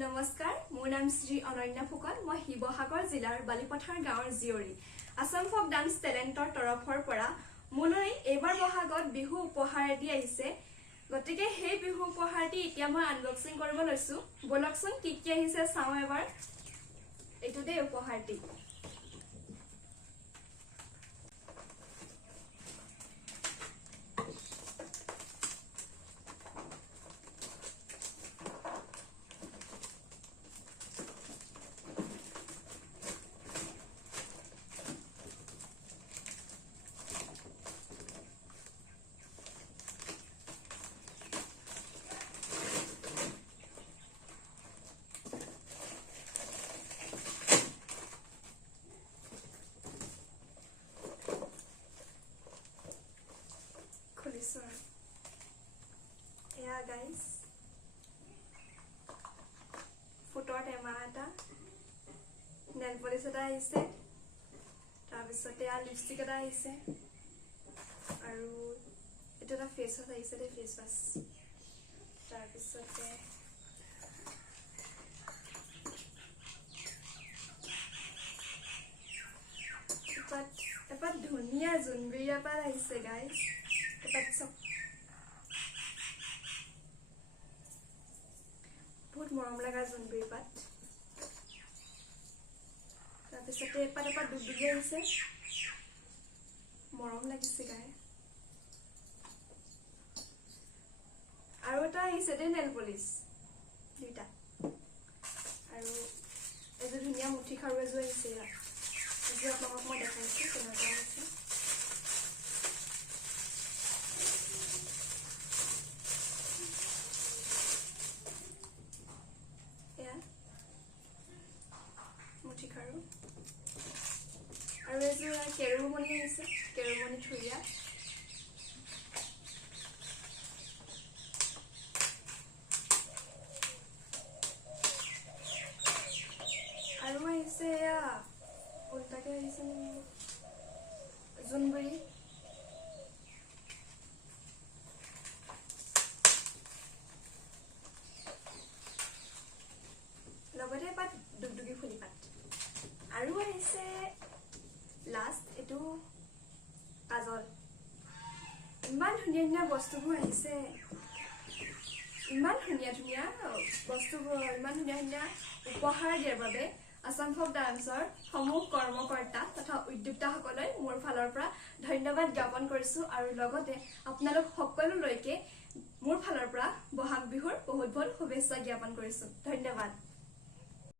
নমস্কাৰ, মোৰ নাম শ্ৰী অনন্যা ফুকন। মই শিৱসাগৰ জিলাৰ বালিপথাৰ গাঁৱৰ জীয়ৰী। আসাম ফক ডান্স টেলেণ্টৰ তৰফৰ পৰা মোলৈ এইবাৰ বহাগত বিহু উপহাৰ দি আহিছে। গতিকে সেই বিহু উপহাৰটি এতিয়া মই আনবক্সিং কৰিব লৈছো। বলকচোন কি কি আহিছে চাওঁ এবাৰ। এইটো দেই উপহাৰটি। এয়া গাইজ ফুটৰ টেমা এটা, নেল পলিচ এটা আহিছে, তাৰপিছতে এয়া লিপষ্টিক এটা আহিছে, আৰু এইটো এটা ফেচ ৱাছ আহিছে দেই, ফেচ ৱাছ। তাৰপিছতে এপাত ধুনীয়া জোনবিৰি এপাত আহিছে গাইজ। এপাত চাওক, বহুত মৰম লগা জোনবিৰি পাত। তাৰপিছতে এপাত ডুগডুগি আহিছে, মৰম লাগিছে গাই। আৰু এটা আহিছে দেই নেল পলিচ, দুইটা। আৰু এযোৰ ধুনীয়া মুঠি খাৰু এযোৰ আহিছে। এযোৰ আপোনালোকক মই দেখাইছো কেনেকুৱা হৈছে। মুঠি খাৰু আৰু এযোৰ কেৰুমণি আহিছে, কেৰুমণি থুৰীয়া। আৰু আহিছে এয়া উল্টাকে আহিছে জোনবিৰি। লগতে এপাত ডুগডুগি ফুলি পাত। আৰু আহিছে লাষ্ট এইটো কাজল। ইমান ধুনীয়া ধুনীয়া বস্তুবোৰ আহিছে, ইমান ধুনীয়া ধুনীয়া বস্তুবোৰ, ইমান ধুনীয়া ধুনীয়া উপহাৰ দিয়াৰ বাবে আসাম ফক ডান্সৰ সমূহ কৰ্মকৰ্তা তথা উদ্যোক্তাসকললৈ মোৰ ফালৰ পৰা ধন্যবাদ জ্ঞাপন কৰিছো। আৰু লগতে আপোনালোক সকলোলৈকে মোৰ ফালৰ পৰা বহাগ বিহুৰ বহুত বহুত শুভেচ্ছা জ্ঞাপন কৰিছো। ধন্যবাদ।